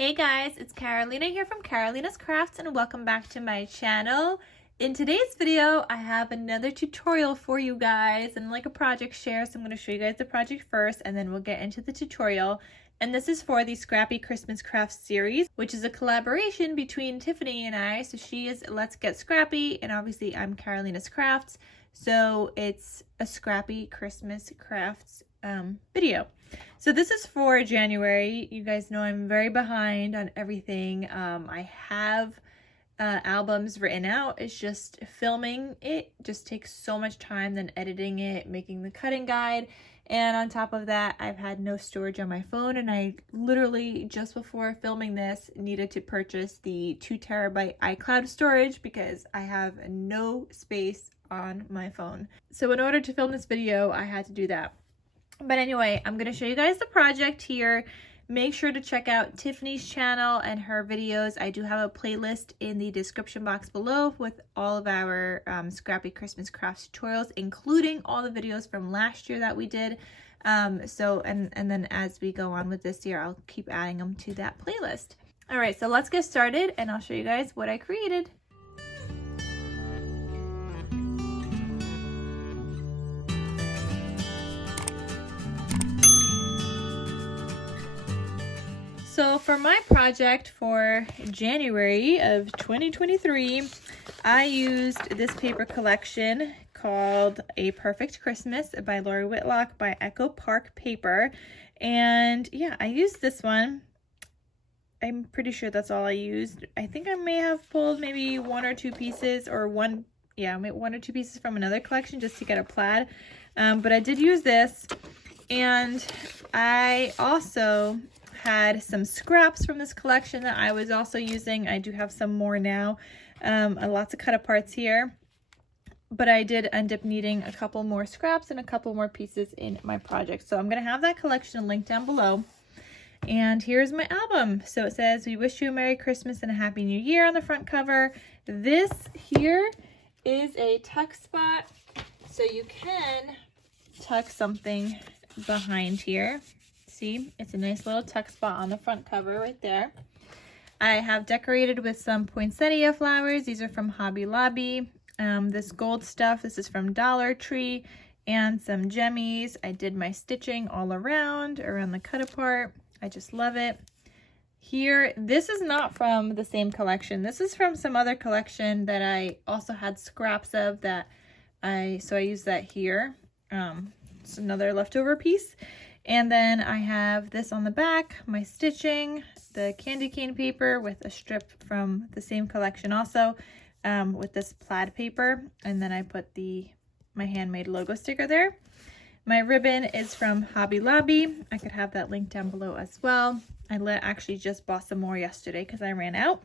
Hey guys, it's Carolina here from KarolinasKrafts and welcome back to my channel. In today's video, I have another tutorial for you guys and like a project share. So I'm going to show you guys the project first and then we'll get into the tutorial. And this is for the Scrappy Christmas Crafts series, which is a collaboration between Tiffany and I. So she is Let's Get Scrappy and obviously I'm KarolinasKrafts. So it's a Scrappy Christmas Crafts video. So this is for January. You guys know I'm very behind on everything. I have albums written out. It's just filming it just takes so much time, then editing it, making the cutting guide. And on top of that, I've had no storage on my phone, and I literally just before filming this needed to purchase the 2 terabyte iCloud storage because I have no space on my phone. So in order to film this video, I had to do that. But anyway, I'm going to show you guys the project here. Make sure to check out Tiffany's channel and her videos. I do have a playlist in the description box below with all of our Scrappy Christmas Crafts tutorials, including all the videos from last year that we did. And then as we go on with this year, I'll keep adding them to that playlist. All right, so let's get started and I'll show you guys what I created. So for my project for January of 2023, I used this paper collection called A Perfect Christmas by Lori Whitlock by Echo Park Paper. And yeah, I used this one. I'm pretty sure that's all I used. I think I may have pulled maybe one or two pieces or one or two pieces from another collection just to get a plaid. But I did use this, and I also had some scraps from this collection that I was also using. I do have some more now, lots of cut aparts here, but I did end up needing a couple more scraps and a couple more pieces in my project. So I'm going to have that collection linked down below. And here's my album. So it says, "We wish you a Merry Christmas and a Happy New Year" on the front cover. This here is a tuck spot, so you can tuck something behind here. See, it's a nice little tuck spot on the front cover right there. I have decorated with some poinsettia flowers. These are from Hobby Lobby. This gold stuff, this is from Dollar Tree, and some gemmies. I did my stitching all around the cut apart. I just love it. Here, this is not from the same collection. This is from some other collection that I also had scraps of so I used that here. It's another leftover piece. And then I have this on the back, my stitching, the candy cane paper with a strip from the same collection also, with this plaid paper. And then I put my handmade logo sticker there. My ribbon is from Hobby Lobby. I could have that linked down below as well. I actually just bought some more yesterday because I ran out.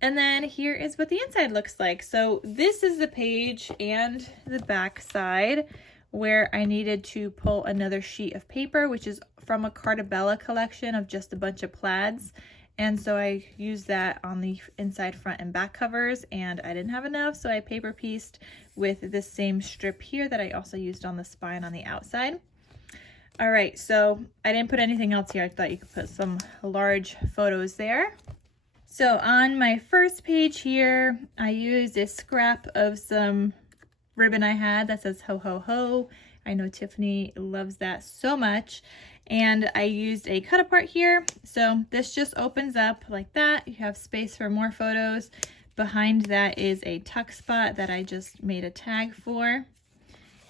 And then here is what the inside looks like. So this is the page and the back side, where I needed to pull another sheet of paper, which is from a Cartabella collection of just a bunch of plaids. And so I used that on the inside, front, and back covers, and I didn't have enough, so I paper pieced with this same strip here that I also used on the spine on the outside. All right, so I didn't put anything else here. I thought you could put some large photos there. So on my first page here, I used a scrap of some ribbon I had that says ho ho ho. I know Tiffany loves that so much. And I used a cut apart here. So this just opens up like that. You have space for more photos. Behind that is a tuck spot that I just made a tag for.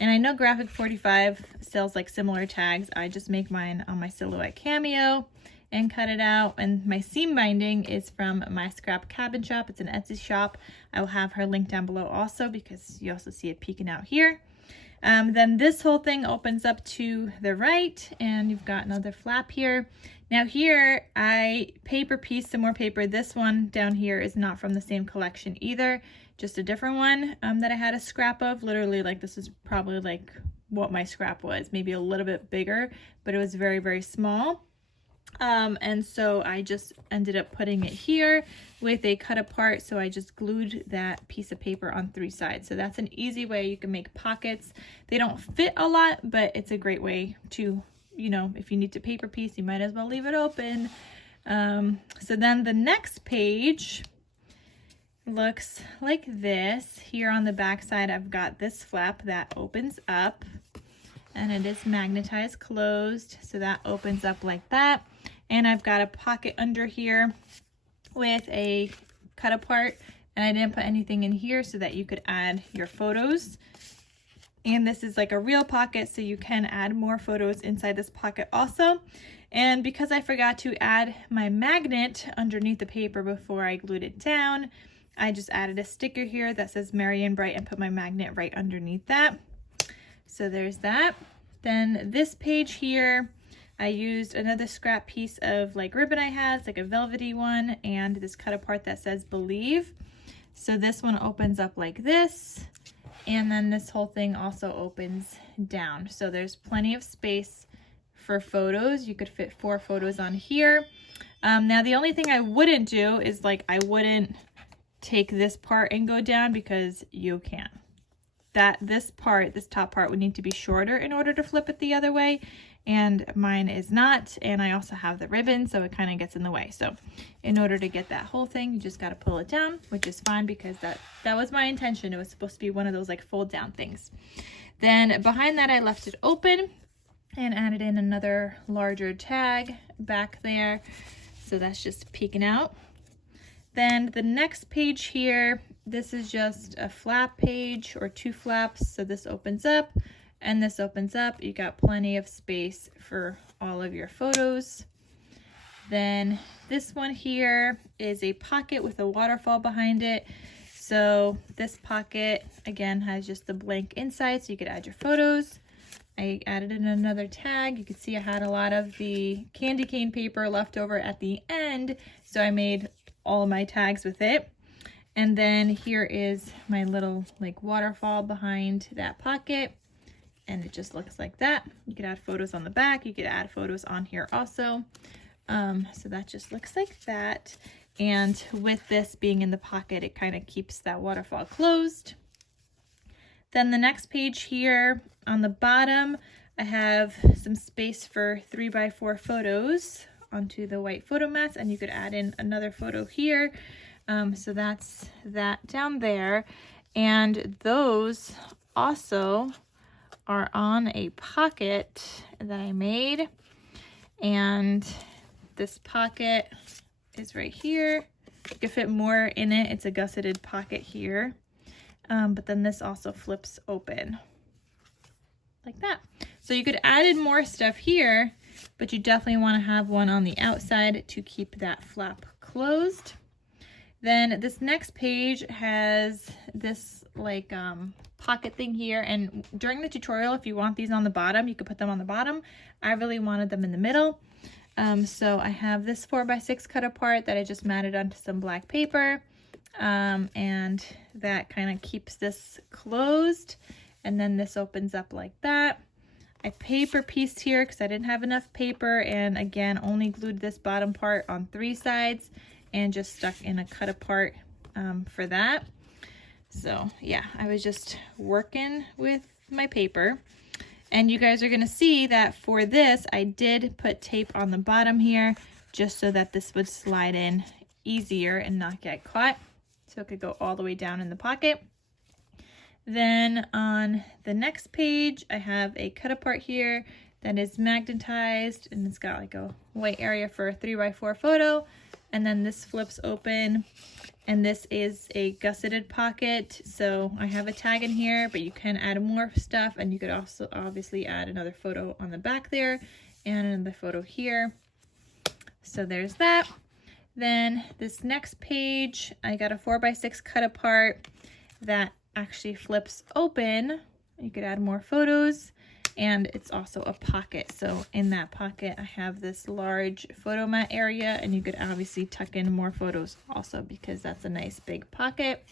And I know Graphic 45 sells like similar tags. I just make mine on my Silhouette Cameo and cut it out. And my seam binding is from My Scrap Cabin Shop. It's an Etsy shop. I will have her link down below also because you also see it peeking out here. Then this whole thing opens up to the right and you've got another flap here. Now here I paper pieced some more paper. This one down here is not from the same collection either, just a different one that I had a scrap of. Literally, like, this is probably like what my scrap was, maybe a little bit bigger, but it was very, very small. And so I just ended up putting it here with a cut apart. So I just glued that piece of paper on 3 sides. So that's an easy way you can make pockets. They don't fit a lot, but it's a great way to, you know, if you need to paper piece, you might as well leave it open. So then the next page looks like this. Here on the back side, I've got this flap that opens up, and it is magnetized closed, so that opens up like that. And I've got a pocket under here with a cut apart, and I didn't put anything in here so that you could add your photos. And this is like a real pocket, so you can add more photos inside this pocket also. And because I forgot to add my magnet underneath the paper before I glued it down, I just added a sticker here that says Merry and Bright and put my magnet right underneath that. So there's that. Then this page here, I used another scrap piece of like ribbon I had, it's like a velvety one, and this cut apart that says Believe. So this one opens up like this, and then this whole thing also opens down. So there's plenty of space for photos. You could fit 4 photos on here. Now the only thing I wouldn't do is like I wouldn't take this part and go down, because you can. This top part would need to be shorter in order to flip it the other way, and mine is not, and I also have the ribbon, so it kind of gets in the way. So in order to get that whole thing, you just got to pull it down, which is fine because that was my intention. It was supposed to be one of those like fold down things. Then behind that, I left it open and added in another larger tag back there, so that's just peeking out. Then the next page here, this is just a flap page or 2 flaps. So this opens up and this opens up. You got plenty of space for all of your photos. Then this one here is a pocket with a waterfall behind it. So this pocket again has just the blank inside, so you could add your photos. I added in another tag. You can see I had a lot of the candy cane paper left over at the end, so I made all of my tags with it. And then here is my little like waterfall behind that pocket, and it just looks like that. You could add photos on the back, you could add photos on here also. So that just looks like that. And with this being in the pocket, it kind of keeps that waterfall closed. Then the next page here on the bottom, I have some space for 3x4 photos onto the white photo mats, and you could add in another photo here. So that's that down there. And those also are on a pocket that I made. And this pocket is right here. You can fit more in it. It's a gusseted pocket here. But then this also flips open like that. So you could add in more stuff here, but you definitely want to have one on the outside to keep that flap closed. Then this next page has this like pocket thing here, and during the tutorial, if you want these on the bottom, you could put them on the bottom. I really wanted them in the middle. So I have this 4x6 cut apart that I just matted onto some black paper, and that kind of keeps this closed. And then this opens up like that. I paper pieced here because I didn't have enough paper, and again only glued this bottom part on 3 sides and just stuck in a cut apart for that. So yeah, I was just working with my paper. And you guys are going to see that for this, I did put tape on the bottom here just so that this would slide in easier and not get caught. So it could go all the way down in the pocket. Then on the next page, I have a cut apart here that is magnetized, and it's got like a white area for a 3x4 photo. And then this flips open, and this is a gusseted pocket. So I have a tag in here, but you can add more stuff, and you could also obviously add another photo on the back there and another photo here. So there's that. Then this next page, I got a 4x6 cut apart that actually flips open. You could add more photos, and it's also a pocket. So in that pocket, I have this large photo mat area, and you could obviously tuck in more photos also because that's a nice big pocket.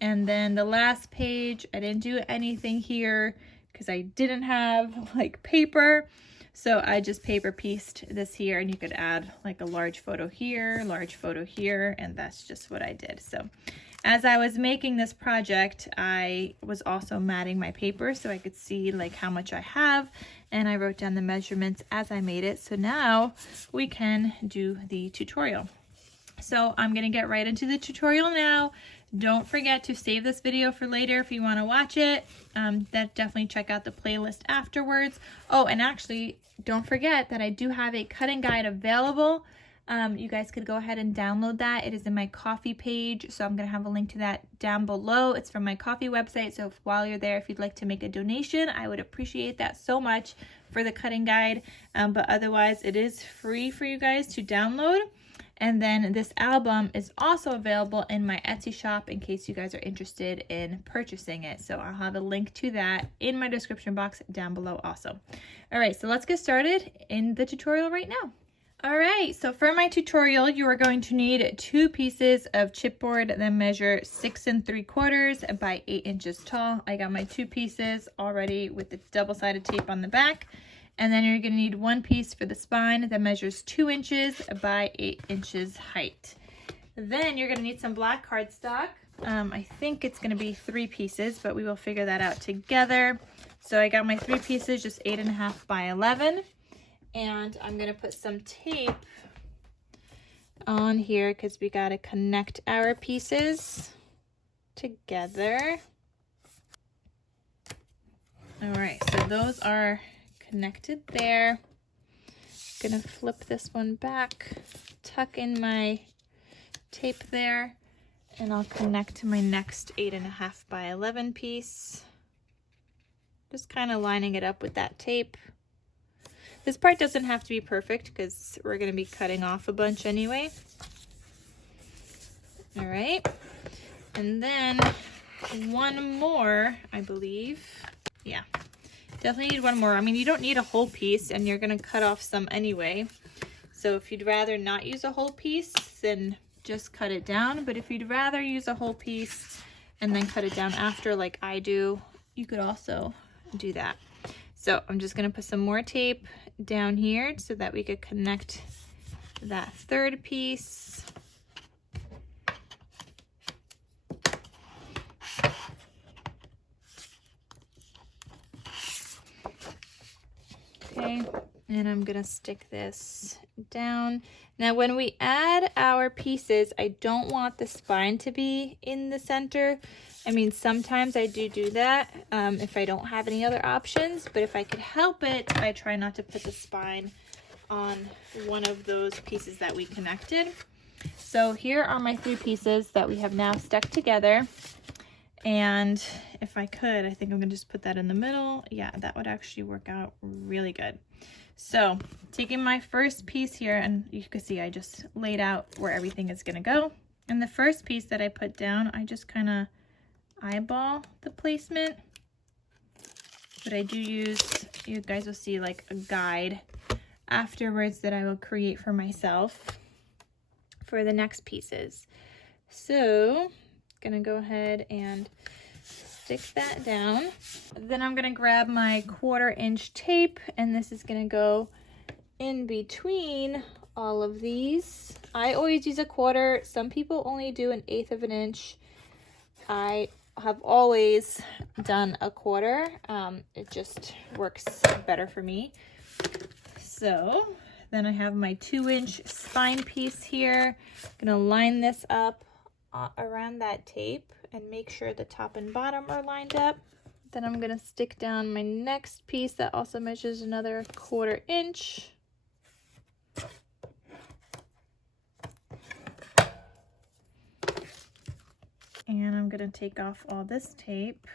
And then the last page, I didn't do anything here because I didn't have like paper. So I just paper pieced this here, and you could add like a large photo here, and that's just what I did. So as I was making this project, I was also matting my paper so I could see like how much I have and I wrote down the measurements as I made it. So now we can do the tutorial. So I'm gonna get right into the tutorial now. Don't forget to save this video for later if you want to watch it. Definitely check out the playlist afterwards. Oh, and actually, don't forget that I do have a cutting guide available. You guys could go ahead and download that. It is in my Ko-fi page, so I'm going to have a link to that down below. It's from my Ko-fi website, so while you're there, if you'd like to make a donation, I would appreciate that so much for the cutting guide. But otherwise, it is free for you guys to download. And then this album is also available in my Etsy shop in case you guys are interested in purchasing it. So I'll have a link to that in my description box down below also. All right, so let's get started in the tutorial right now. All right, so for my tutorial, you are going to need 2 pieces of chipboard that measure 6 3/4 by 8 inches tall. I got my 2 pieces already with the double-sided tape on the back. And then you're gonna need 1 piece for the spine that measures 2 inches by 8 inches height. Then you're gonna need some black cardstock. I think it's gonna be 3 pieces, but we will figure that out together. So I got my 3 pieces, just 8.5 by 11. And I'm gonna put some tape on here because we gotta connect our pieces together. All right, so those are connected there. Gonna flip this one back, tuck in my tape there, and I'll connect to my next 8.5 by 11 piece. Just kind of lining it up with that tape. This part doesn't have to be perfect because we're gonna be cutting off a bunch anyway. All right, and then one more, I believe. Yeah. Definitely need one more. I mean, you don't need a whole piece and you're gonna cut off some anyway. So if you'd rather not use a whole piece, then just cut it down. But if you'd rather use a whole piece and then cut it down after like I do, you could also do that. So I'm just gonna put some more tape down here so that we could connect that 3rd piece. Okay, and I'm gonna stick this down. Now when we add our pieces, I don't want the spine to be in the center. I mean, sometimes I do that if I don't have any other options, but if I could help it, I try not to put the spine on one of those pieces that we connected. So here are my 3 pieces that we have now stuck together. And if I could, I think I'm gonna just put that in the middle. Yeah, that would actually work out really good. So taking my first piece here, and you can see I just laid out where everything is gonna go. And the first piece that I put down, I just kind of eyeball the placement. But I do use, you guys will see like a guide afterwards that I will create for myself for the next pieces. So gonna go ahead and stick that down. Then I'm gonna grab my 1/4 inch tape, and this is gonna go in between all of these. I always use a 1/4. Some people only do 1/8 of an inch. I have always done a 1/4. It just works better for me. So then I have my 2 inch spine piece here. I'm gonna line this up around that tape and make sure the top and bottom are lined up. Then I'm gonna stick down my next piece that also measures another 1/4 inch. And I'm gonna take off all this tape.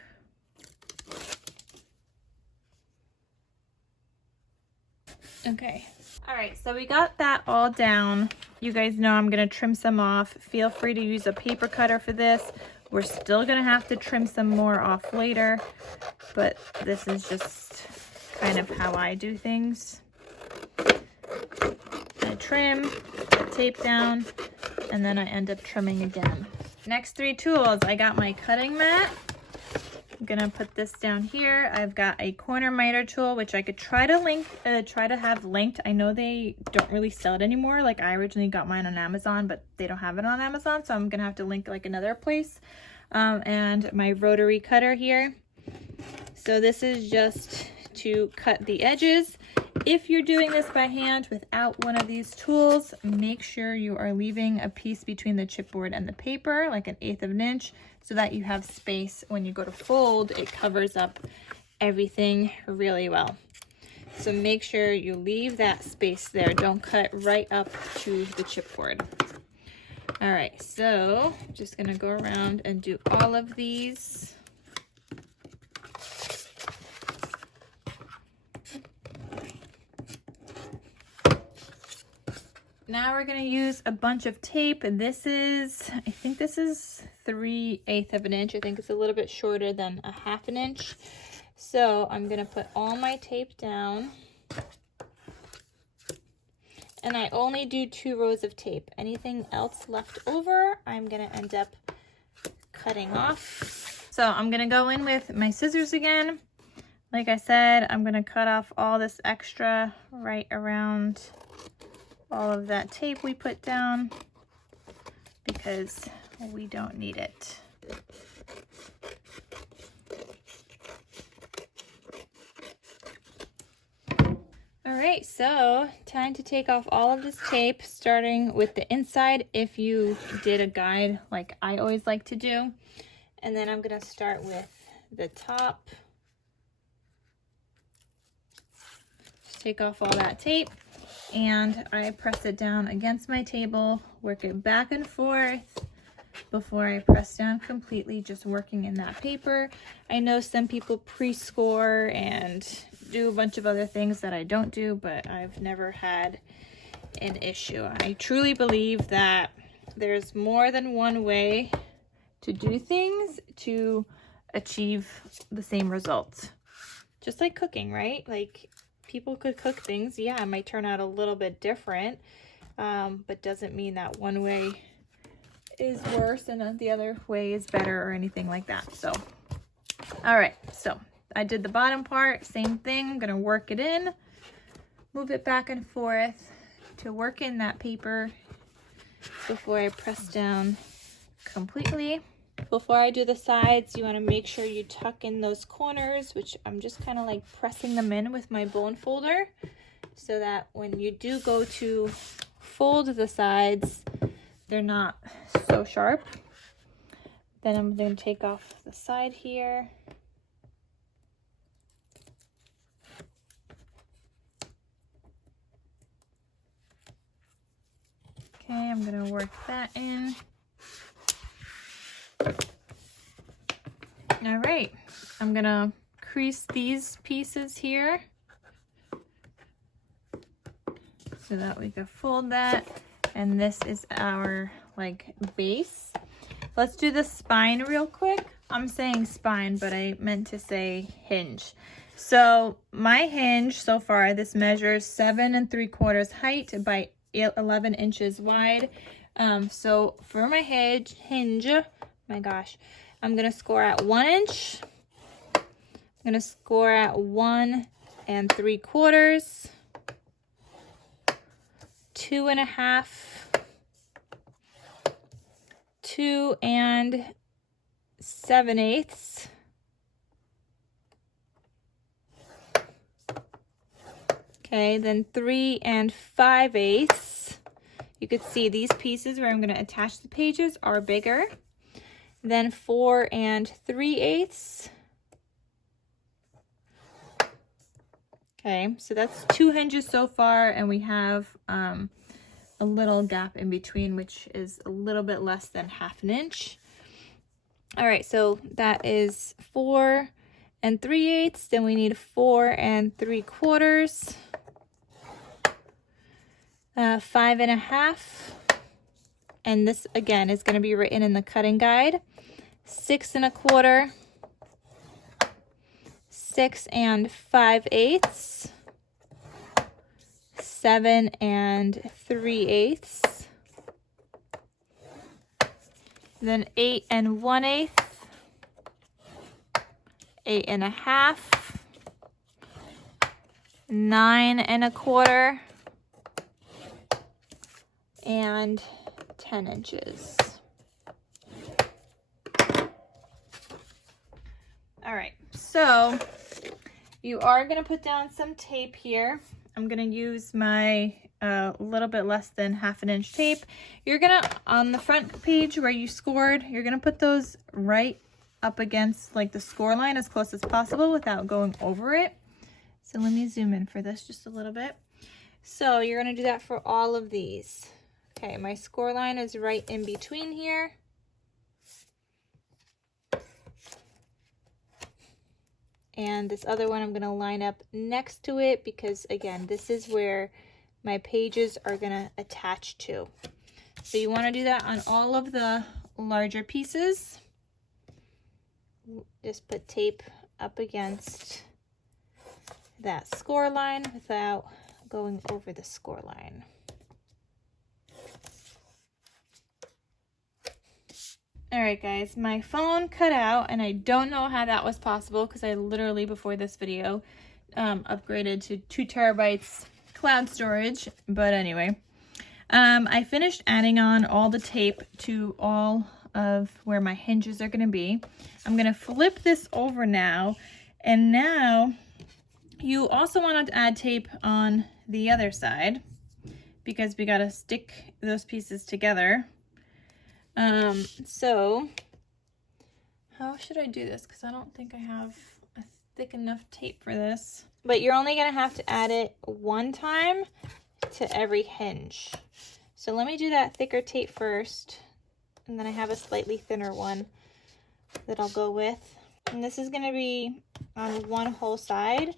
Okay. All right, so we got that all down. You guys know I'm gonna trim some off. Feel free to use a paper cutter for this. We're still gonna have to trim some more off later, but this is just kind of how I do things. I trim, put tape down, and then I end up trimming again. Next 3 tools, I got my cutting mat. I'm gonna put this down here. I've got a corner miter tool, which I could try to have linked. I know they don't really sell it anymore. Like I originally got mine on Amazon, but they don't have it on Amazon, so I'm gonna have to link like another place. And my rotary cutter here. So this is just to cut the edges. If you're doing this by hand without one of these tools, make sure you are leaving a piece between the chipboard and the paper, like 1/8 of an inch, so that you have space when you go to fold. It covers up everything really well. So make sure you leave that space there. Don't cut right up to the chipboard. All right, so just gonna go around and do all of these. Now we're gonna use a bunch of tape. This is, I think this is 3/8 of an inch. I think it's a little bit shorter than 1/2 an inch. So I'm gonna put all my tape down. And I only do 2 rows of tape. Anything else left over, I'm gonna end up cutting off. So I'm gonna go in with my scissors again. Like I said, I'm gonna cut off all this extra right around all of that tape we put down because we don't need it. All right, so time to take off all of this tape, starting with the inside if you did a guide like I always like to do. And then I'm gonna start with the top. Just take off all that tape. And I press it down against my table, work it back and forth before I press down completely, just working in that paper. I know some people pre-score and do a bunch of other things that I don't do, but I've never had an issue. I truly believe that there's more than one way to do things to achieve the same results. Just like cooking, right? Like, people could cook things, yeah, it might turn out a little bit different, but doesn't mean that one way is worse and the other way is better or anything like that. So, all right, so I did the bottom part, same thing. I'm gonna work it in, move it back and forth to work in that paper before I press down completely. Before I do the sides, you want to make sure you tuck in those corners, which I'm just kind of like pressing them in with my bone folder so that when you do go to fold the sides, they're not so sharp. Then I'm going to take off the side here. Okay, I'm going to work that in. All right, I'm gonna crease these pieces here so that we can fold that. And this is our like base. Let's do the spine real quick. I'm saying spine, but I meant to say hinge. So my hinge so far, this measures 7 3/4 height by 11 inches wide. So for my hinge, my gosh, I'm gonna score at 1 inch. I'm gonna score at 1 3/4, 2 1/2, 2 7/8. Okay, then 3 5/8. You could see these pieces where I'm gonna attach the pages are bigger. Then 4 3/8. Okay, so that's 2 hinges so far, and we have a little gap in between, which is a little bit less than 1/2 an inch. All right, so that is 4 3/8. Then we need 4 3/4, 5 1/2. And this again is going to be written in the cutting guide. 6 1/4, 6 5/8, 7 3/8, then 8 1/8, 8 1/2, 9 1/4, and 10 inches. All right, so You are going to put down some tape here. I'm going to use my little bit less than 1/2 inch tape. You're going to, on the front page where you scored, you're going to put those right up against like the score line as close as possible without going over it. So let me zoom in for this just a little bit. So you're going to do that for all of these. Okay, my score line is right in between here. And this other one I'm going to line up next to it because, again, this is where my pages are going to attach to. So you want to do that on all of the larger pieces. Just put tape up against that score line without going over the score line. All right, guys, my phone cut out, and I don't know how that was possible because I literally, before this video, upgraded to 2 terabytes cloud storage. But anyway, I finished adding on all the tape to all of where my hinges are going to be. I'm going to flip this over now, and now you also want to add tape on the other side because we got to stick those pieces together. So how should I do this? Because I don't think I have a thick enough tape for this. But you're only going to have to add it 1 time to every hinge. So let me do that thicker tape first. And then I have a slightly thinner one that I'll go with. And this is going to be on one whole side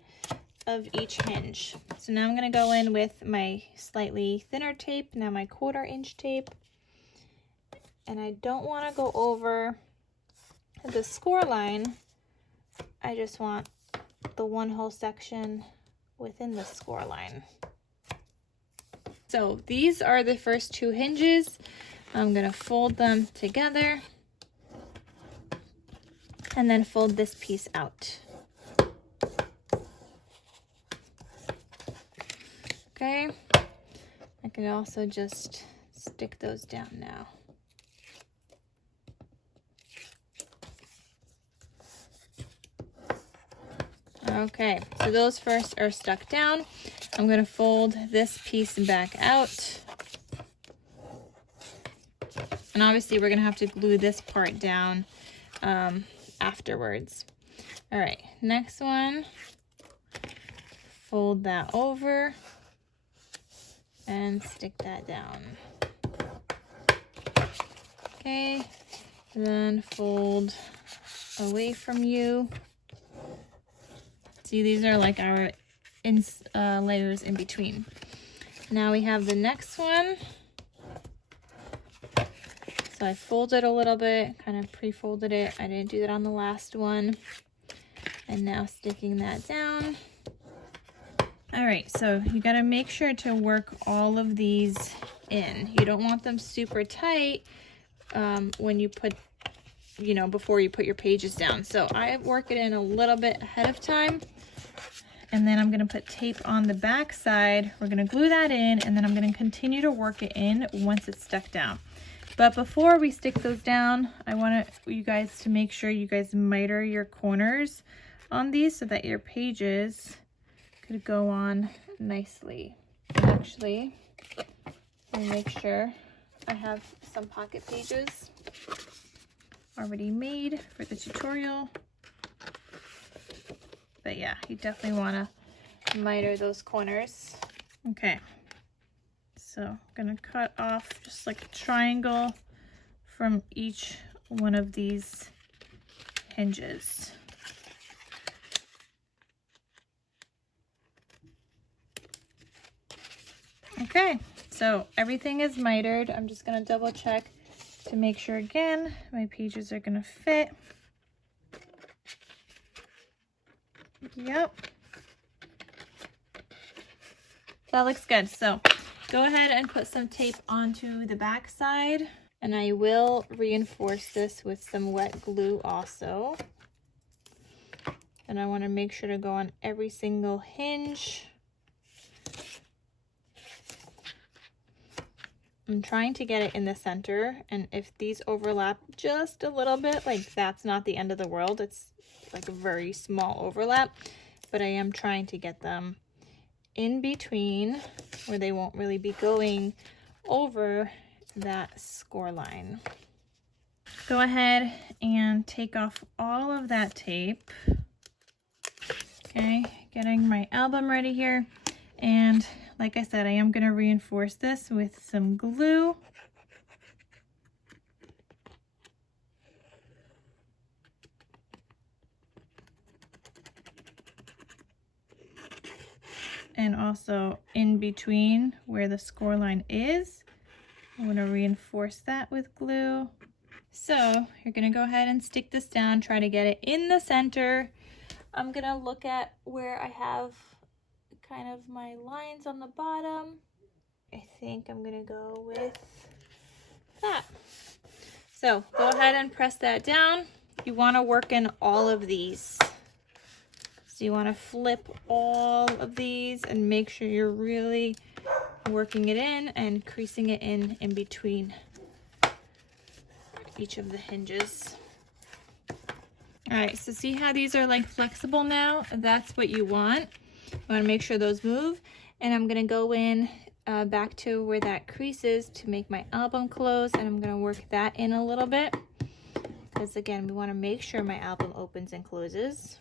of each hinge. So now I'm going to go in with my slightly thinner tape, now my 1/4 inch tape. And I don't want to go over the score line. I just want the one whole section within the score line. So these are the first 2 hinges. I'm going to fold them together and then fold this piece out. Okay, I can also just stick those down now. Okay, so those first are stuck down. I'm going to fold this piece back out. And obviously we're going to have to glue this part down afterwards. All right, next one. Fold that over and stick that down. Okay, then fold away from you. See, these are like our layers in between. Now we have the next one. So I folded a little bit, kind of pre-folded it. I didn't do that on the last one. And now sticking that down. All right, so you got to make sure to work all of these in. You don't want them super tight when you put, you know, before you put your pages down. So I work it in a little bit ahead of time. And then I'm going to put tape on the back side. We're going to glue that in, and then I'm going to continue to work it in once it's stuck down. But before we stick those down, I want you guys to make sure you guys miter your corners on these so that your pages could go on nicely. Actually, let me make sure I have some pocket pages already made for the tutorial. But yeah, you definitely want to miter those corners. Okay, so I'm gonna cut off just like a triangle from each one of these hinges. Okay, so everything is mitered. I'm just gonna double check to make sure again my pages are gonna fit. Yep. That looks good. So go ahead and put some tape onto the back side, and I will reinforce this with some wet glue also. And I want to make sure to go on every single hinge. I'm trying to get it in the center, and if these overlap just a little bit, like that's not the end of the world. It's like a very small overlap, but I am trying to get them in between where they won't really be going over that score line. Go ahead and take off all of that tape. Okay, getting my album ready here. And like I said, I am going to reinforce this with some glue. And also in between where the score line is, I'm going to reinforce that with glue. So you're going to go ahead and stick this down, try to get it in the center. I'm going to look at where I have kind of my lines on the bottom. I think I'm going to go with that. So go ahead and press that down. You want to work in all of these. So you want to flip all of these and make sure you're really working it in and creasing it in between each of the hinges. All right, so see how these are like flexible now? That's what you want. You want to make sure those move. And I'm going to go in back to where that crease is to make my album close, and I'm going to work that in a little bit because again, we want to make sure my album opens and closes.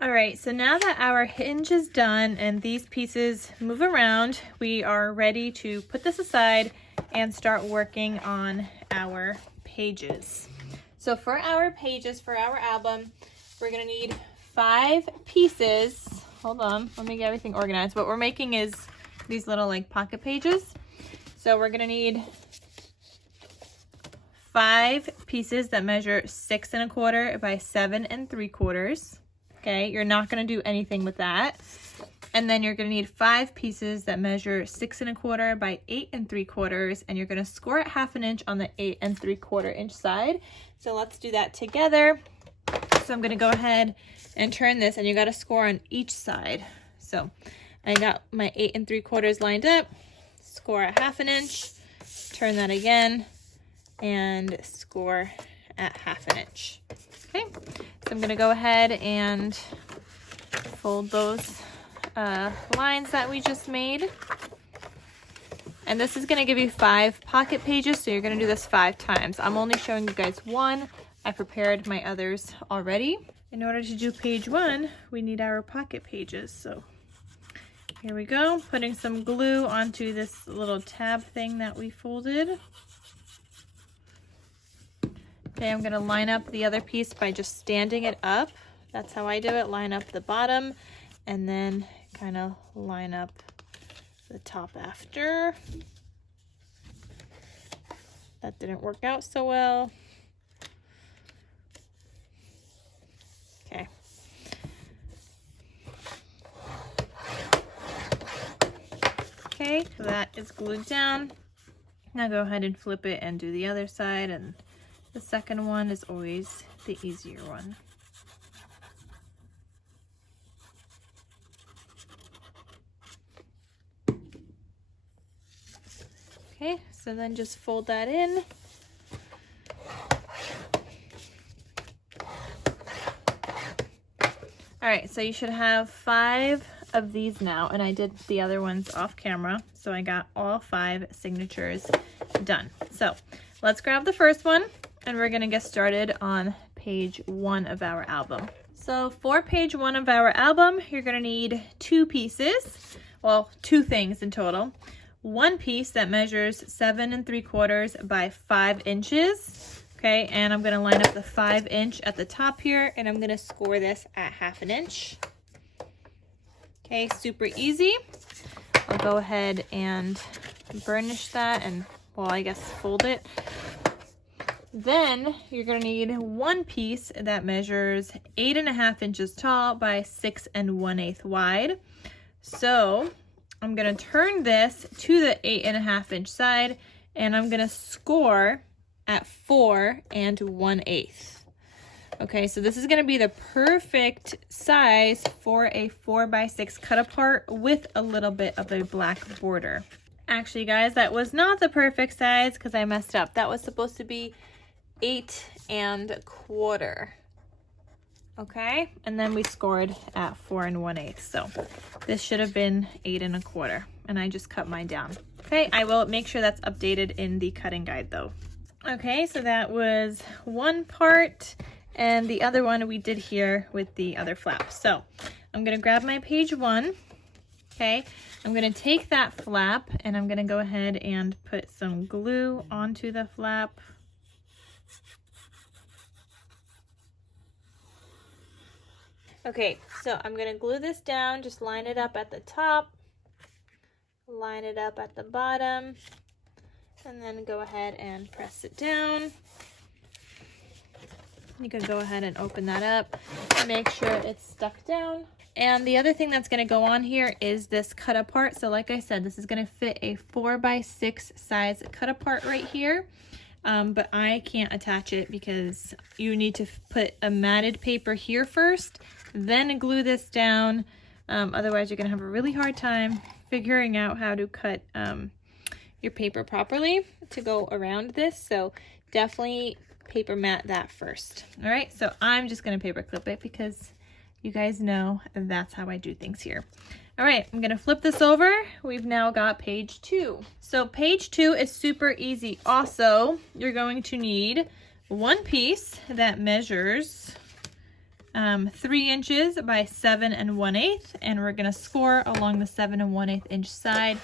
All right, so now that our hinge is done and these pieces move around, we are ready to put this aside and start working on our pages. So for our pages, for our album, we're gonna need 5 pieces. Hold on, let me get everything organized. What we're making is these little like pocket pages. So we're gonna need 5 pieces that measure 6 1/4 by 7 3/4. Okay, you're not going to do anything with that. And then you're going to need 5 pieces that measure 6 1/4 by 8 3/4, and you're going to score it 1/2 inch on the 8 3/4 inch side. So let's do that together. So I'm going to go ahead and turn this, and you got to score on each side. So I got my 8 3/4 lined up, score at 1/2 inch, turn that again, and score at 1/2 inch. Okay, so I'm going to go ahead and fold those lines that we just made. And this is going to give you 5 pocket pages, so you're going to do this 5 times. I'm only showing you guys 1. I prepared my others already. In order to do page 1, we need our pocket pages. So here we go, putting some glue onto this little tab thing that we folded. Okay, I'm going to line up the other piece by just standing it up. That's how I do it. Line up the bottom and then kind of line up the top after. That didn't work out so well. Okay. Okay, so that is glued down. Now go ahead and flip it and do the other side, and the second one is always the easier one. Okay, so then just fold that in. All right, so you should have 5 of these now, and I did the other ones off camera, so I got all 5 signatures done. So let's grab the first one, and we're gonna get started on page 1 of our album. So for page 1 of our album, you're gonna need 2 pieces, well, 2 things in total. 1 piece that measures 7 3/4 by 5 inches. Okay, and I'm gonna line up the 5 inch at the top here, and I'm gonna score this at 1/2 inch. Okay, super easy. I'll go ahead and burnish that and, well, I guess fold it. Then you're gonna need 1 piece that measures 8 1/2 inches tall by 6 1/8 wide. So I'm gonna turn this to the 8 1/2 inch side, and I'm gonna score at 4 1/8. Okay, so this is gonna be the perfect size for a 4x6 cut apart with a little bit of a black border. Actually, guys, that was not the perfect size because I messed up. That was supposed to be 8 1/4. Okay, and then we scored at 4 1/8. So this should have been 8 1/4, and I just cut mine down. Okay, I will make sure that's updated in the cutting guide though. Okay, so that was one part, and the other one we did here with the other flap. So I'm gonna grab my page 1. Okay, I'm gonna take that flap and I'm gonna go ahead and put some glue onto the flap. Okay, so I'm gonna glue this down, just line it up at the top, line it up at the bottom, and then go ahead and press it down. You can go ahead and open that up, make sure it's stuck down. And the other thing that's gonna go on here is this cut apart. So like I said, this is gonna fit a 4 by 6 size cut apart right here. But I can't attach it because you need to put a matted paper here first, then glue this down. Otherwise you're gonna have a really hard time figuring out how to cut your paper properly to go around this. So definitely paper mat that first. All right, so I'm just gonna paper clip it because you guys know that's how I do things here. All right, I'm gonna flip this over. We've now got page 2. So page 2 is super easy. Also, you're going to need one piece that measures 3 inches by 7 1/8, and we're gonna score along the 7 1/8 inch side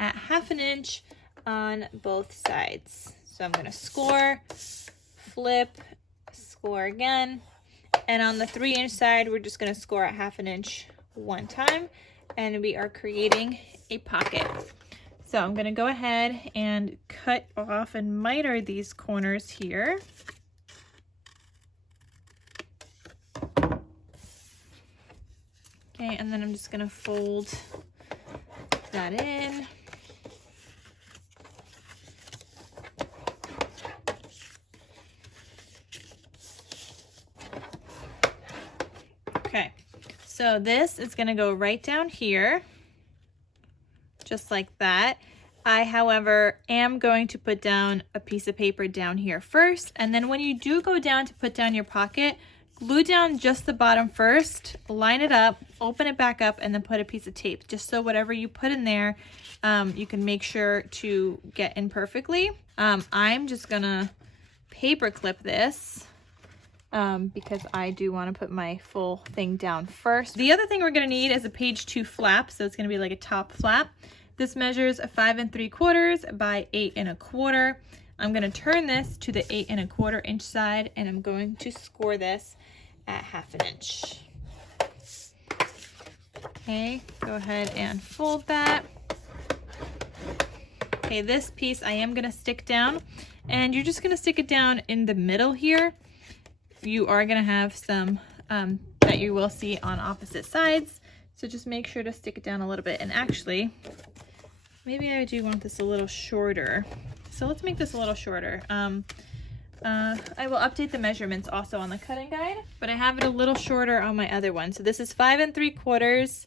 at 1/2 inch on both sides. So I'm gonna score, flip, score again, and on the 3 inch side, we're just gonna score at 1/2 inch one time, and we are creating a pocket. So I'm gonna go ahead and cut off and miter these corners here. Okay, and then I'm just gonna fold that in. Okay, so this is gonna go right down here, just like that. I, however, am going to put down a piece of paper down here first, and then when you do go down to put down your pocket, glue down just the bottom first, line it up, open it back up, and then put a piece of tape, just so whatever you put in there, you can make sure to get in perfectly. I'm just gonna paper clip this because I do want to put my full thing down first. The other thing we're going to need is a page 2 flap, so it's going to be like a top flap. This measures 5 3/4 by 8 1/4. I'm going to turn this to the 8 1/4 inch side, and I'm going to score this at 1/2 inch. Okay, go ahead and fold that. Okay, this piece I am going to stick down, and you're just going to stick it down in the middle here. You are going to have some that you will see on opposite sides, so just make sure to stick it down a little bit. And actually, maybe I do want this a little shorter, so let's make this a little shorter. I will update the measurements also on the cutting guide, but I have it a little shorter on my other one. So this is 5 3/4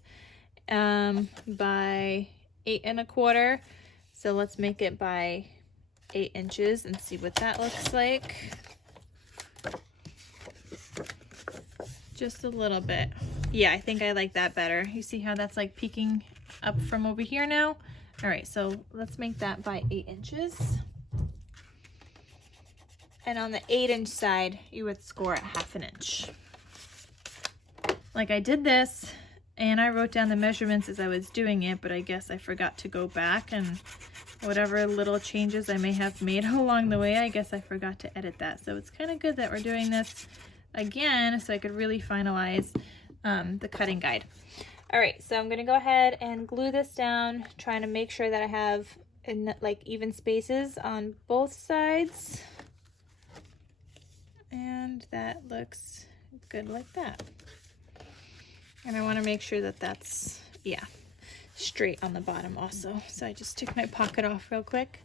by 8 1/4. So let's make it by 8 inches and see what that looks like. Just a little bit. Yeah, I think I like that better. You see how that's like peeking up from over here now? All right, so let's make that by 8 inches. And on the 8 inch side, you would score at 1/2 inch. Like I did this, and I wrote down the measurements as I was doing it, but I guess I forgot to go back, and whatever little changes I may have made along the way, I guess I forgot to edit that. So it's kind of good that we're doing this again so I could really finalize the cutting guide. All right, so I'm gonna go ahead and glue this down, trying to make sure that I have like even spaces on both sides. And that looks good like that. And I want to make sure that that's, yeah, straight on the bottom also. So I just took my pocket off real quick.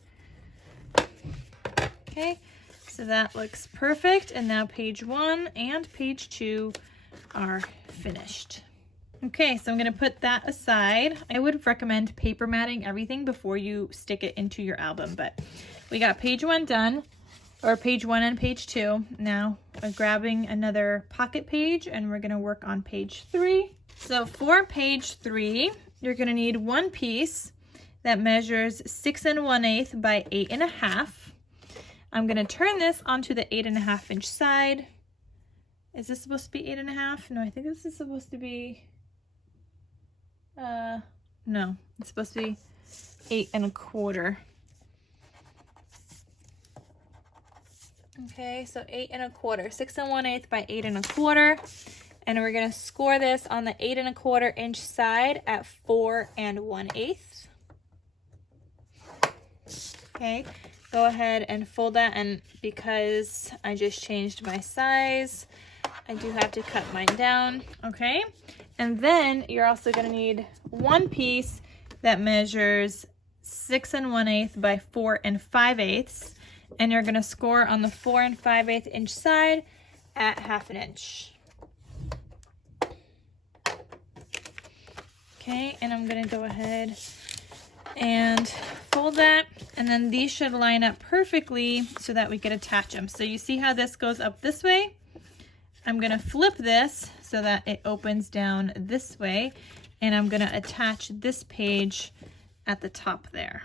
Okay, so that looks perfect. And now page 1 and page 2 are finished. Okay, so I'm going to put that aside. I would recommend paper matting everything before you stick it into your album, but we got page 1 done. or page 1 and page 2. Now grabbing another pocket page, and we're gonna work on page 3. So for page 3, you're gonna need one piece that measures 6 1/8 by 8 1/2. I'm gonna turn this onto the 8 1/2 inch side. Is this supposed to be 8 1/2? No, I think this is supposed to be, no, it's supposed to be 8 1/4. Okay, so 8 1/4, 6 1/8 by 8 1/4. And we're gonna score this on the 8 1/4 inch side at 4 1/8. Okay, go ahead and fold that, and because I just changed my size, I do have to cut mine down. Okay, and then you're also gonna need one piece that measures 6 1/8 by 4 5/8, and you're gonna score on the 4 5/8 inch side at 1/2 inch. Okay, and I'm gonna go ahead and fold that, and then these should line up perfectly so that we could attach them. So you see how this goes up this way? I'm gonna flip this so that it opens down this way, and I'm gonna attach this page at the top there.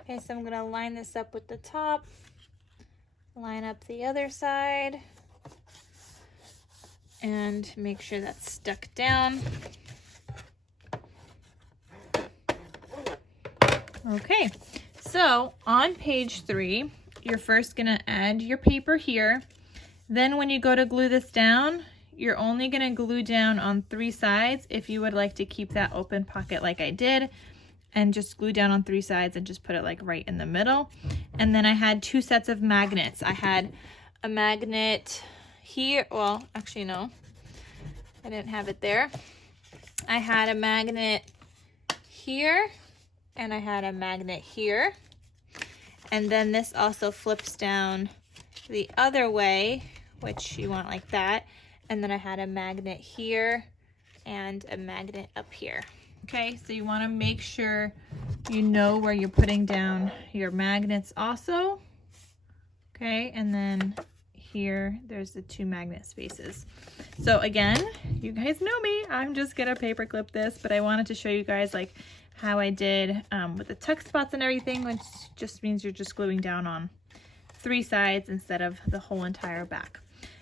Okay, so I'm gonna line this up with the top, line up the other side, and make sure that's stuck down. Okay, so on page 3, you're first gonna add your paper here. Then when you go to glue this down, you're only gonna glue down on 3 sides if you would like to keep that open pocket like I did, and just glue down on 3 sides and just put it like right in the middle. And then I had 2 sets of magnets. I had a magnet here, well, actually no, I didn't have it there. I had a magnet here, and I had a magnet here. And then this also flips down the other way, which you want like that. And then I had a magnet here and a magnet up here. Okay, so you want to make sure you know where you're putting down your magnets also. Okay, and then here there's the 2 magnet spaces. So again, you guys know me, I'm just gonna paper clip this, but I wanted to show you guys like how I did with the tuck spots and everything, which just means you're just gluing down on 3 sides instead of the whole entire back.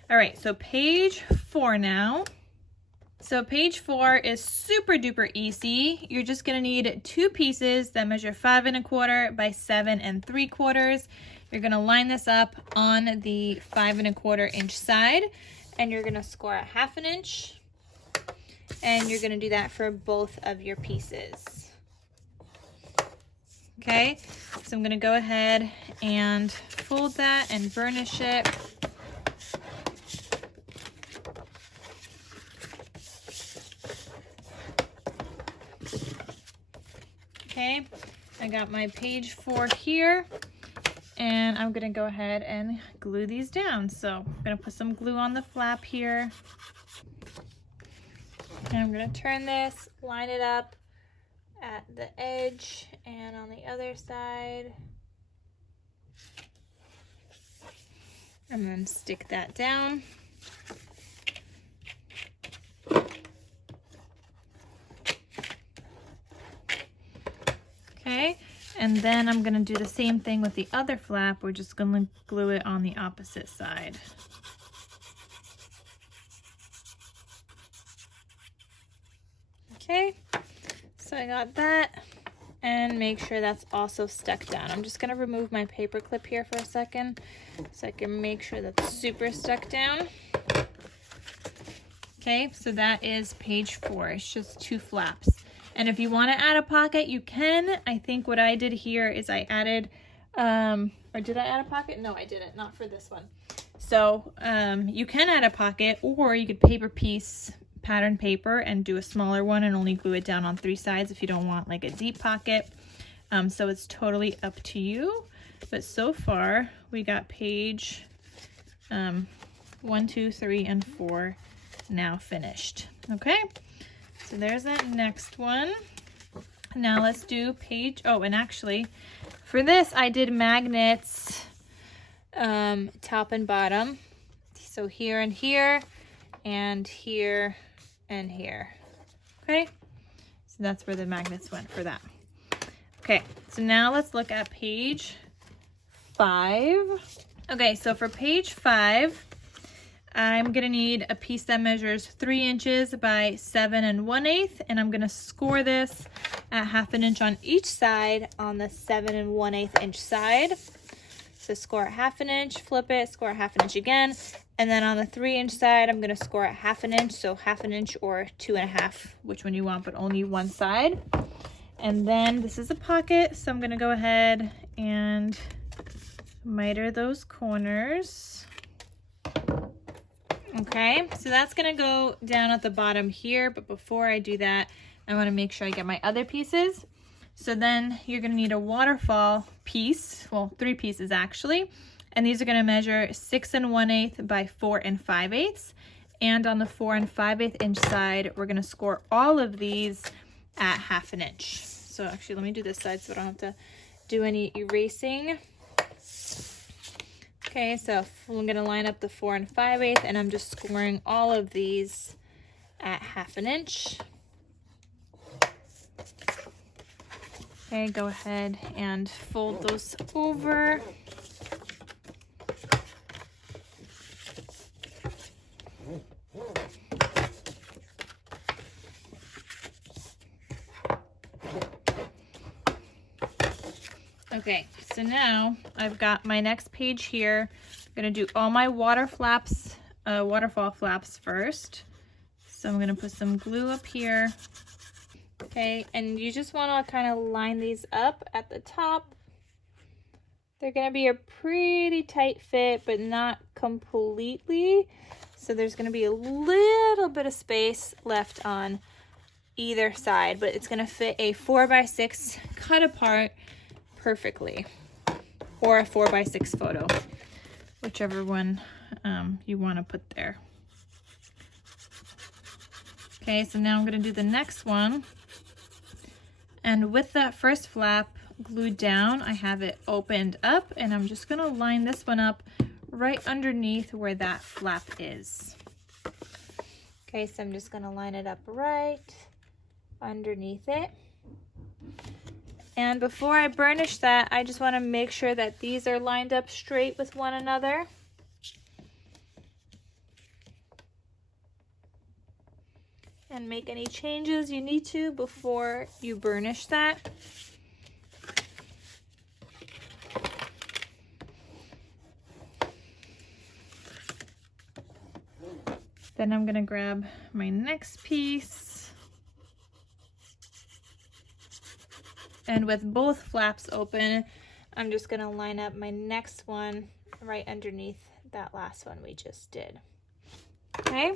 All right, so page 4 now. So page 4 is super duper easy. You're just gonna need 2 pieces that measure 5 1/4 by 7 3/4. You're gonna line this up on the 5 1/4 inch side, and you're gonna score at 1/2 inch. And you're gonna do that for both of your pieces. Okay, so I'm gonna go ahead and fold that and burnish it. Okay, I got my page 4 here, and I'm gonna go ahead and glue these down. So I'm gonna put some glue on the flap here, and I'm gonna turn this, line it up at the edge and on the other side, and then stick that down. Okay, and then I'm gonna do the same thing with the other flap. We're just gonna glue it on the opposite side. Okay, so I got that, and make sure that's also stuck down. I'm just gonna remove my paper clip here for a second so I can make sure that's super stuck down. Okay, so that is page 4. It's just 2 flaps. And if you want to add a pocket, you can. I think what I did here is I added, or did I add a pocket? No, I didn't, not for this one. So you can add a pocket, or you could paper piece pattern paper and do a smaller one and only glue it down on 3 sides if you don't want like a deep pocket. So it's totally up to you. But so far we got page 1, 2, 3, and 4 now finished. Okay, so there's that next one. Now let's do page, oh, and actually for this I did magnets top and bottom. So here and here and here and here. Okay, so that's where the magnets went for that. Okay, so now let's look at page 5. Okay, so for page 5, I'm gonna need a piece that measures 3 inches by 7 1/8, and I'm gonna score this at 1/2 inch on each side on the 7 1/8 inch side. So score at 1/2 inch, flip it, score at 1/2 inch again, and then on the 3 inch side, I'm gonna score at 1/2 inch, so 1/2 inch or 2 1/2, which one you want, but only one side. And then this is a pocket, so I'm gonna go ahead and miter those corners. Okay, so that's gonna go down at the bottom here, but before I do that, I wanna make sure I get my other pieces. So then you're gonna need a waterfall piece, well, 3 pieces actually, and these are gonna measure 6 1/8 by 4 5/8. And on the 4 5/8 inch side, we're gonna score all of these at 1/2 inch. So actually, let me do this side so I don't have to do any erasing. Okay, so I'm gonna line up the 4 5/8, and I'm just scoring all of these at 1/2 inch. Okay, go ahead and fold those over. Okay, so now I've got my next page here. I'm gonna do all my waterfall flaps first. So I'm gonna put some glue up here. Okay, and you just wanna kind of line these up at the top. They're gonna be a pretty tight fit, but not completely. So there's gonna be a little bit of space left on either side, but it's gonna fit a 4 by 6 cut apart perfectly, or a 4 by 6 photo, whichever one you want to put there. Okay, so now I'm going to do the next one, and with that first flap glued down, I have it opened up, and I'm just going to line this one up right underneath where that flap is. Okay, so I'm just going to line it up right underneath it. And before I burnish that, I just want to make sure that these are lined up straight with one another. And make any changes you need to before you burnish that. Then I'm going to grab my next piece. And with both flaps open, I'm just gonna line up my next one right underneath that last one we just did. Okay,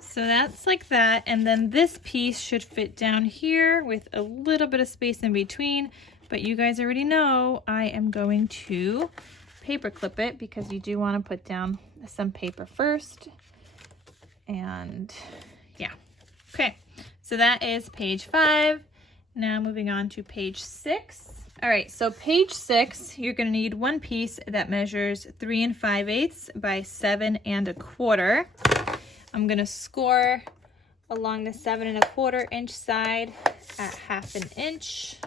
so that's like that. And then this piece should fit down here with a little bit of space in between, but you guys already know I am going to paper clip it because you do want to put down some paper first. And yeah, okay, so that is page 5. Now moving on to page 6. All right, so page 6, you're gonna need one piece that measures 3 5/8 by 7 1/4. I'm gonna score along the 7 1/4 inch side at 1/2 inch,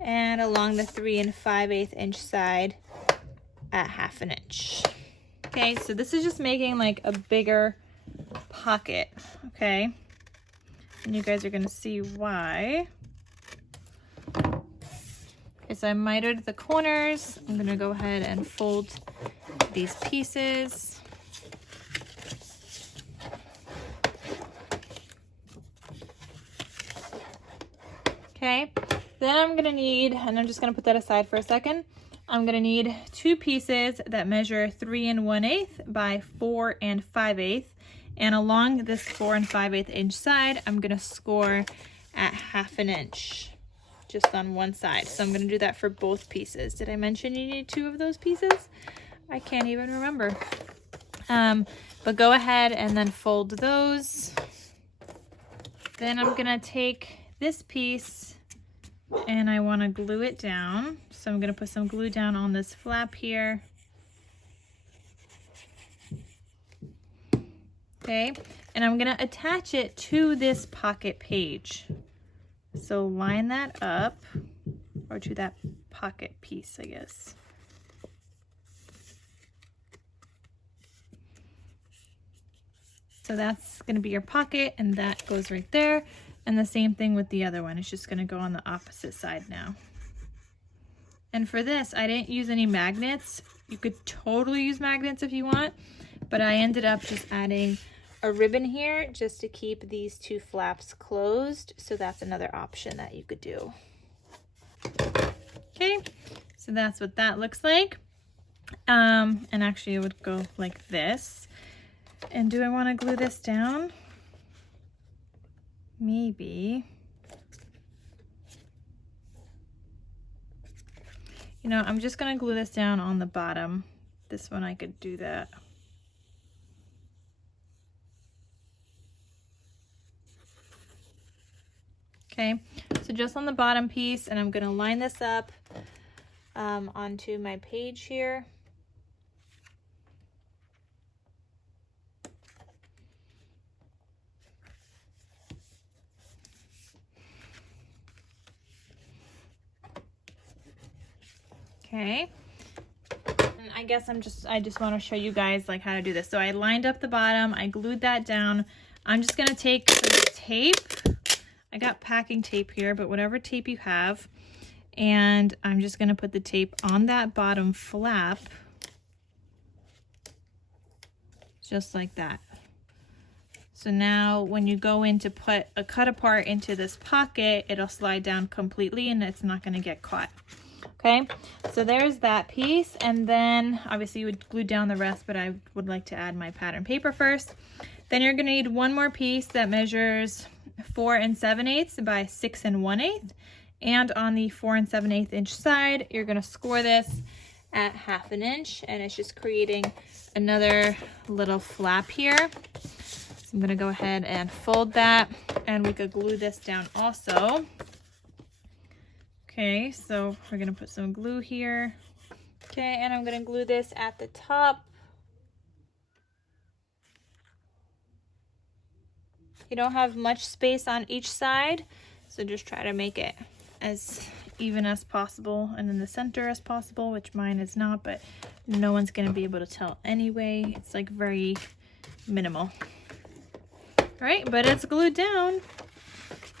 and along the 3 5/8 inch side at 1/2 inch. Okay, so this is just making like a bigger pocket, okay? And you guys are gonna see why. Okay, so I mitered the corners. I'm gonna go ahead and fold these pieces. Okay, then I'm gonna need, and I'm just gonna put that aside for a second. I'm gonna need 2 pieces that measure 3 1/8 by 4 5/8. And along this 4 5/8 inch side, I'm gonna score at 1/2 inch, just on one side. So I'm gonna do that for both pieces. Did I mention you need 2 of those pieces? I can't even remember. But go ahead and then fold those. Then I'm gonna take this piece and I want to glue it down. So I'm going to put some glue down on this flap here. Okay, and I'm going to attach it to this pocket page. So line that up, or to that pocket piece, I guess. So that's going to be your pocket, and that goes right there. And the same thing with the other one. It's just going to go on the opposite side now. And for this, I didn't use any magnets. You could totally use magnets if you want, but I ended up just adding a ribbon here just to keep these two flaps closed. So that's another option that you could do. Okay, so that's what that looks like. And actually it would go like this. And do I want to glue this down? Maybe. You know, I'm just going to glue this down on the bottom. This one I could do that. Okay, so just on the bottom piece, and I'm going to line this up onto my page here. Okay, and I guess I just want to show you guys like how to do this. So I lined up the bottom, I glued that down. I'm just going to take some tape. I got packing tape here, but whatever tape you have, and I'm just going to put the tape on that bottom flap, just like that. So now when you go in to put a cut apart into this pocket, it'll slide down completely and it's not going to get caught. Okay, so there's that piece, and then obviously you would glue down the rest, but I would like to add my pattern paper first. Then you're going to need one more piece that measures 4 7/8 by 6 1/8, and on the 4 7/8 inch side you're going to score this at 1/2 inch, and it's just creating another little flap here. So I'm going to go ahead and fold that, and we could glue this down also. Okay, so we're going to put some glue here. Okay, and I'm going to glue this at the top. You don't have much space on each side, so just try to make it as even as possible and in the center as possible, which mine is not, but no one's going to be able to tell anyway. It's like very minimal. All right, but it's glued down,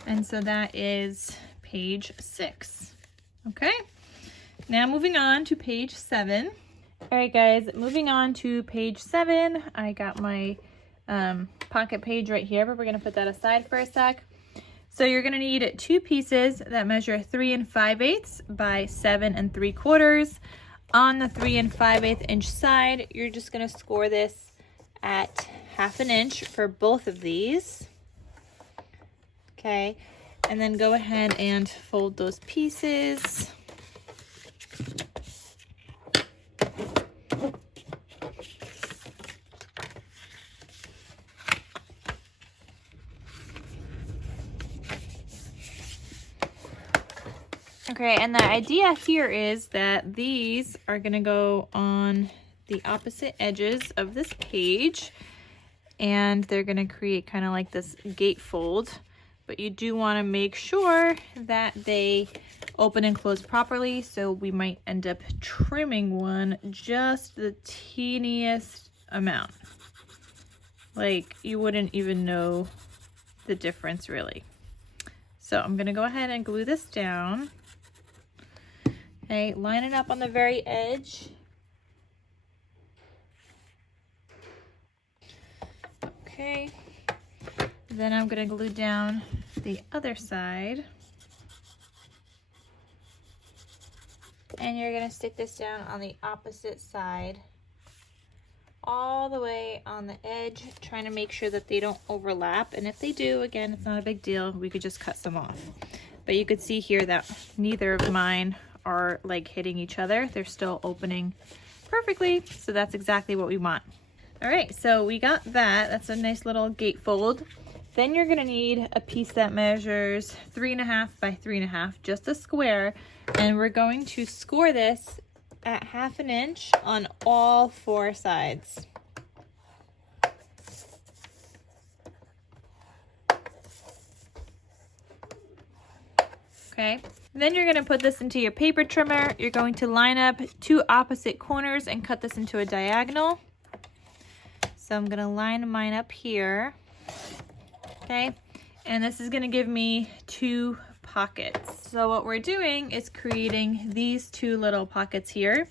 and so that is page 6. Okay, now moving on to page 7. All right guys, moving on to page 7. I got my pocket page right here, but we're going to put that aside for a sec. So you're going to need 2 pieces that measure 3 5/8 by 7 3/4. On the 3 5/8 inch side, you're just going to score this at 1/2 inch for both of these. Okay, and then go ahead and fold those pieces. Okay, and the idea here is that these are going to go on the opposite edges of this page, and they're going to create kind of like this gatefold, but you do want to make sure that they open and close properly, so we might end up trimming one just the teeniest amount. Like, you wouldn't even know the difference really. So I'm going to go ahead and glue this down. Okay, line it up on the very edge. Okay, then I'm going to glue down the other side. And you're going to stick this down on the opposite side, all the way on the edge, trying to make sure that they don't overlap. And if they do, again, it's not a big deal. We could just cut some off. But you could see here that neither of mine are like hitting each other. They're still opening perfectly, so that's exactly what we want. All right, so we got that. That's a nice little gatefold. Then you're gonna need a piece that measures 3.5 by 3.5, just a square, and we're going to score this at 1/2 inch on all 4 sides. Okay, then you're gonna put this into your paper trimmer. You're going to line up 2 opposite corners and cut this into a diagonal. So I'm gonna line mine up here, okay? And this is gonna give me 2 pockets. So what we're doing is creating these 2 little pockets here.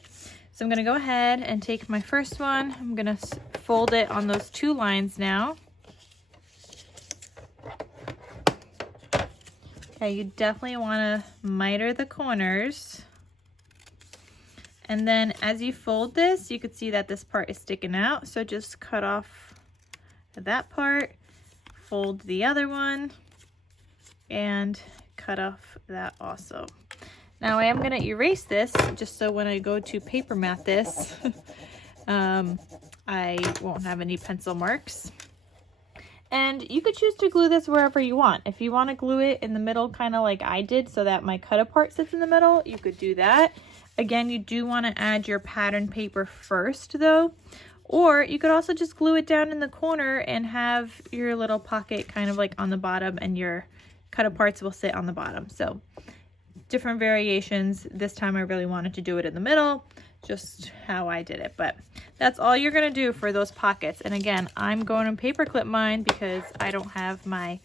So I'm gonna go ahead and take my first one. I'm gonna fold it on those 2 lines now. Okay, you definitely wanna miter the corners. And then as you fold this, you can see that this part is sticking out. So just cut off that part, fold the other one, and cut off that also. Now I am gonna erase this just so when I go to paper mat this, I won't have any pencil marks. And you could choose to glue this wherever you want. If you want to glue it in the middle, kind of like I did, so that my cut apart sits in the middle, you could do that. Again, you do want to add your pattern paper first though, or you could also just glue it down in the corner and have your little pocket kind of like on the bottom, and your cut aparts will sit on the bottom. So different variations. This time I really wanted to do it in the middle, just how I did it, but that's all you're gonna do for those pockets. And again, I'm going to paper clip mine because I don't have my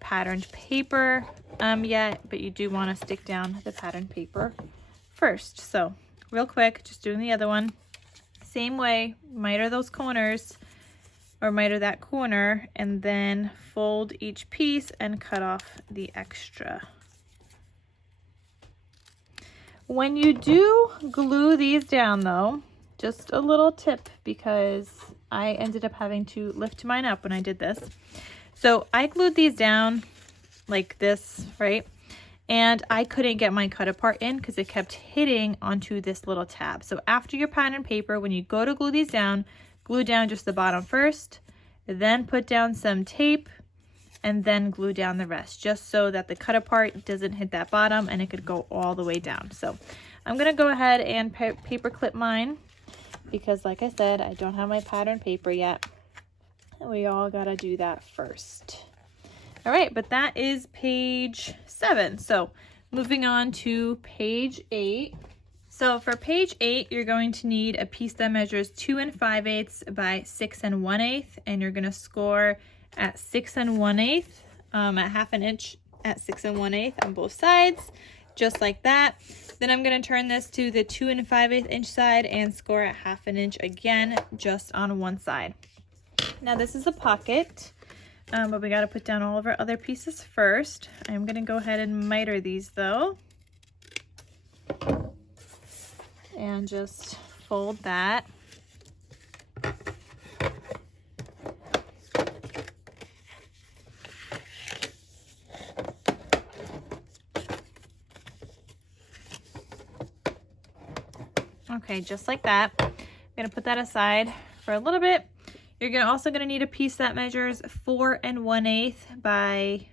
patterned paper yet, but you do want to stick down the patterned paper first. So real quick, just doing the other one. Same way, miter those corners, or miter that corner, and then fold each piece and cut off the extra. When you do glue these down though, just a little tip, because I ended up having to lift mine up when I did this. So I glued these down like this, right? And I couldn't get my cut apart in because it kept hitting onto this little tab. So after your pattern paper, when you go to glue these down, glue down just the bottom first, then put down some tape, and then glue down the rest, just so that the cut apart doesn't hit that bottom and it could go all the way down. So I'm gonna go ahead and paper clip mine, because like I said, I don't have my pattern paper yet. And we all gotta do that first. All right, but that is page 7. So moving on to page 8. So for page 8, you're going to need a piece that measures 2 5/8 by 6 1/8, and you're gonna score at 6 1/8, at 1/2 inch at 6 1/8 on both sides, just like that. Then I'm going to turn this to the 2 5/8 inch side and score at 1/2 inch again, just on one side. Now this is a pocket, but we got to put down all of our other pieces first. I'm going to go ahead and miter these though, and just fold that. Okay, just like that. I'm gonna put that aside for a little bit. You're also gonna need a piece that measures 4 1/8 by,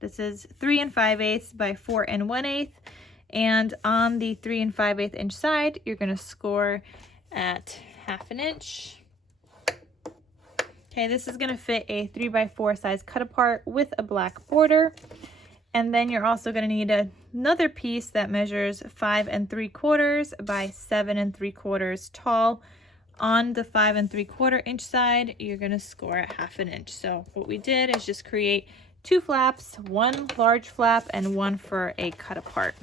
this is 3 5/8 by 4 1/8. And on the 3 5/8 inch side, you're gonna score at 1/2 inch. Okay, this is gonna fit a 3 by 4 size cut apart with a black border. And then you're also going to need another piece that measures 5 3/4 by 7 3/4 tall. On the 5 3/4 inch side, you're going to score at 1/2 inch. So what we did is just create 2 flaps, one large flap and one for a cut apart.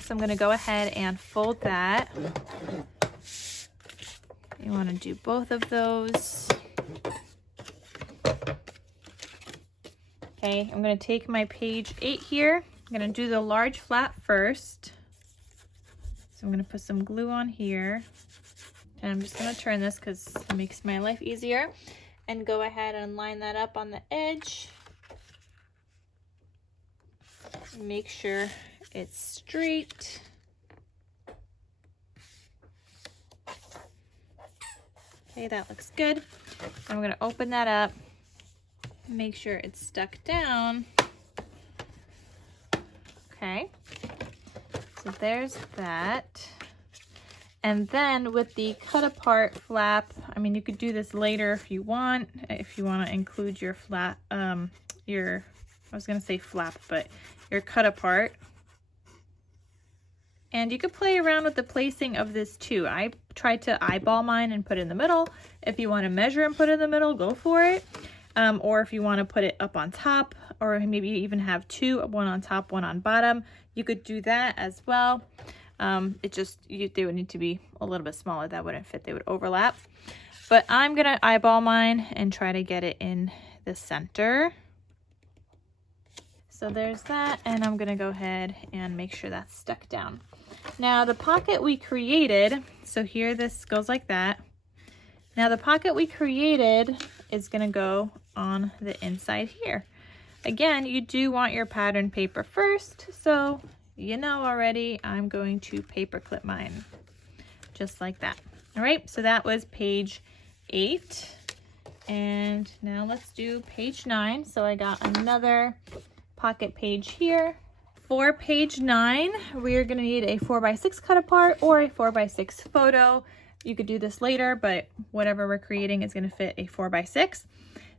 So I'm going to go ahead and fold that. You want to do both of those. Okay, I'm going to take my page 8 here. I'm going to do the large flap first. So I'm going to put some glue on here. And I'm just going to turn this because it makes my life easier. And go ahead and line that up on the edge. Make sure it's straight. Okay, that looks good. I'm going to open that up. make sure it's stuck down. Okay, so there's that. And then with the cut apart flap, I mean, you could do this later if you want to include your flap, I was gonna say flap, but your cut apart. And you could play around with the placing of this too. I tried to eyeball mine and put it in the middle. If you want to measure and put it in the middle, go for it. Or if you want to put it up on top, or maybe you even have two, one on top, one on bottom, you could do that as well. They would need to be a little bit smaller. That wouldn't fit, they would overlap. But I'm gonna eyeball mine and try to get it in the center. So there's that, and I'm gonna go ahead and make sure that's stuck down. Now the pocket we created, so here this goes like that. Now the pocket we created is gonna go on the inside here. Again, you do want your pattern paper first, so you know already I'm going to paper clip mine just like that. All right, so that was page 8, and now let's do page 9. So I got another pocket page here. For page 9, we're gonna need a 4x6 cut apart or a 4x6 photo. You could do this later, but whatever we're creating is gonna fit a 4x6.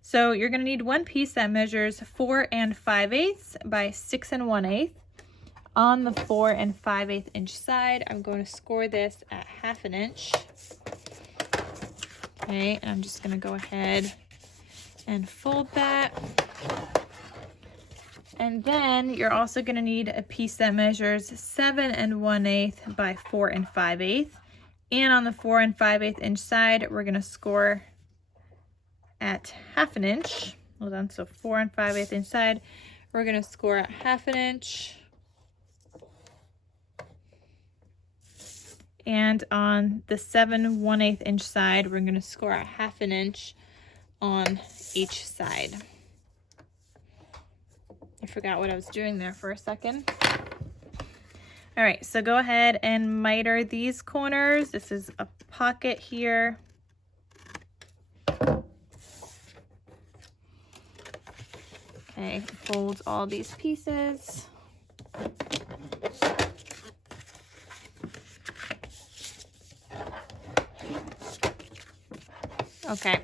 So you're gonna need one piece that measures 4 5/8 by 6 1/8. On the 4 5/8 inch side, I'm going to score this at 1/2 inch. Okay, and I'm just gonna go ahead and fold that. And then you're also gonna need a piece that measures 7 1/8 by 4 5/8. And on the 4 5/8 inch side, we're gonna score at 1/2 inch. Hold on, so 4 5/8 inch side, we're gonna score at 1/2 inch. And on the 7 1/8 inch side, we're gonna score at 1/2 inch on each side. I forgot what I was doing there for a second. All right, so go ahead and miter these corners. This is a pocket here. Okay, fold all these pieces. Okay,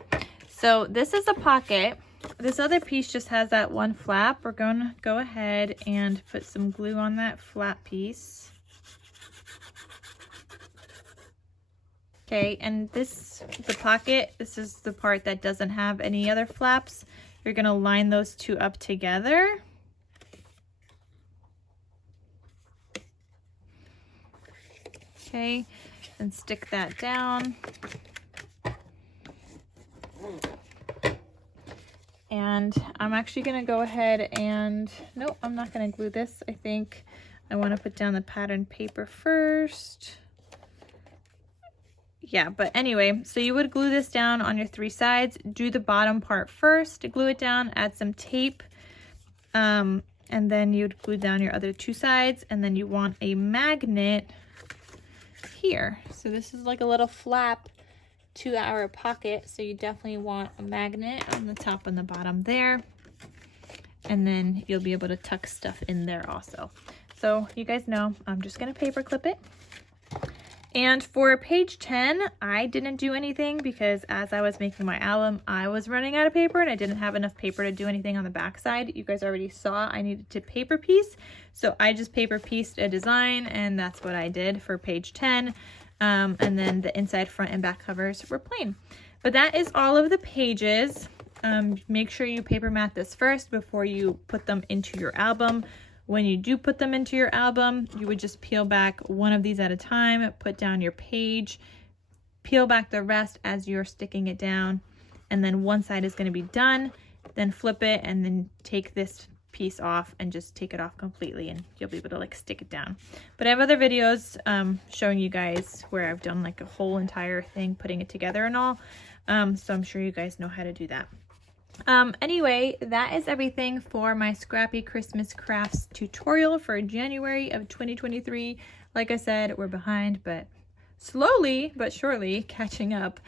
so this is a pocket. This other piece just has that one flap. We're going to go ahead and put some glue on that flap piece. Okay, and the pocket, this is the part that doesn't have any other flaps. You're going to line those two up together. Okay, and stick that down. And I'm actually going to go ahead and, nope, I'm not going to glue this. I think I want to put down the pattern paper first. Yeah, but anyway, so you would glue this down on your 3 sides. Do the bottom part first, glue it down, add some tape, and then you'd glue down your other 2 sides, and then you want a magnet here. So this is like a little flap to our pocket, so you definitely want a magnet on the top and the bottom there, and then you'll be able to tuck stuff in there also. So you guys know I'm just going to paper clip it. And for page 10, I didn't do anything because as I was making my album, I was running out of paper and I didn't have enough paper to do anything on the back side. You guys already saw I needed to paper piece, so I just paper pieced a design, and that's what I did for page 10. And then the inside, front, and back covers were plain. But that is all of the pages. Make sure you paper mat this first before you put them into your album. When you do put them into your album, you would just peel back one of these at a time, put down your page, peel back the rest as you're sticking it down, and then one side is going to be done. Then flip it and then take this piece off and just take it off completely, and you'll be able to like stick it down. But I have other videos showing you guys where I've done like a whole entire thing putting it together and all, so I'm sure you guys know how to do that. Anyway, that is everything for my Scrappy Christmas Crafts tutorial for January of 2023. Like I said, we're behind, but slowly but surely catching up.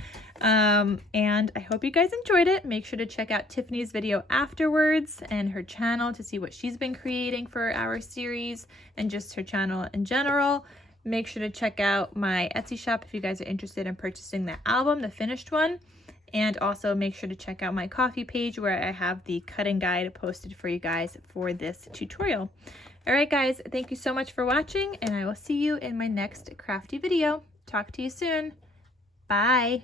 And I hope you guys enjoyed it. Make sure to check out Tiffany's video afterwards and her channel to see what she's been creating for our series and just her channel in general. Make sure to check out my Etsy shop if you guys are interested in purchasing the album, the finished one. And also make sure to check out my Ko-fi page where I have the cutting guide posted for you guys for this tutorial. Alright guys, thank you so much for watching, and I will see you in my next crafty video. Talk to you soon. Bye.